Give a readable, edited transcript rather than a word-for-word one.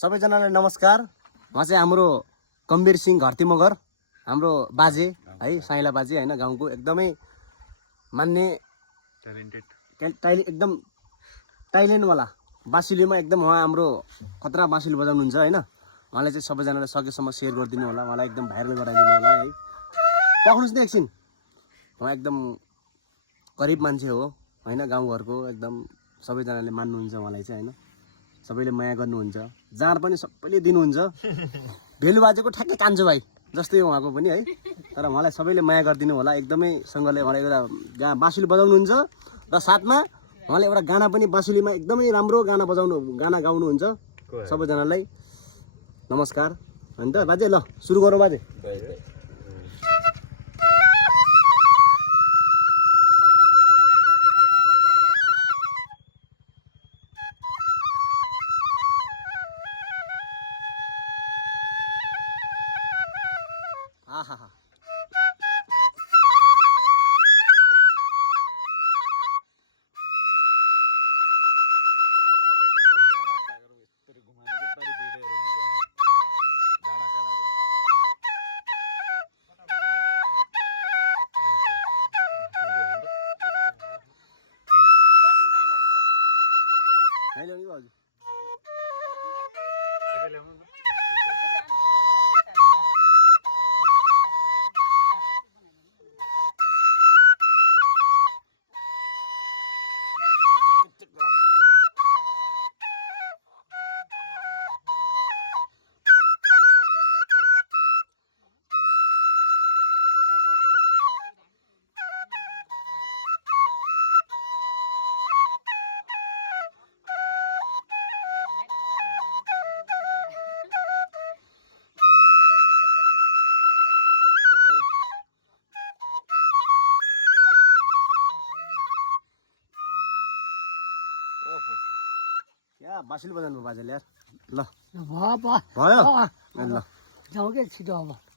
सबैजनालाई नमस्कार। म चाहिँ हाम्रो गम्भीर सिंह घरती मगर, हाम्रो बाजे है, साइला बाजे हैन, गाउँको एकदमै मान्ने एकदम टाइलेन्टवाला बाँसुलीमा एकदम उहाँ हाम्रो खतरा बाँसुली बजाउनुहुन्छ हैन। उहाँलाई चाहिँ सबैजनाले सकेसम्म सेयर गरिदिनु होला, उहाँलाई एकदम भाइरल गराइदिनु होला है। पक्नुस् न एकछिन। उहाँ एकदम गरिब मान्छे हो हैन, गाउँघरको एकदम सबैजनाले मान्नुहुन्छ उहाँलाई चाहिँ हैन, सबैले माया गर्नुहुन्छ, जाँड पनि सबैले दिनुहुन्छ। भेलु बाजेको ठ्याक्कै कान्छो भाइ जस्तै उहाँको पनि है, तर उहाँलाई सबैले माया गरिदिनु होला। एकदमै सँगले उहाँले एउटा बाँसुली बजाउनुहुन्छ र साथमा उहाँले एउटा गाना पनि बाँसुलीमा एकदमै राम्रो गाना गाउनुहुन्छ। सबैजनालाई नमस्कार हैन त बाजे। ल सुरु गरौँ बाजे। आहा या बाँसुली बजाउनु बाजेले यार। ल भयो भयो ल जाउँ के छिटो अब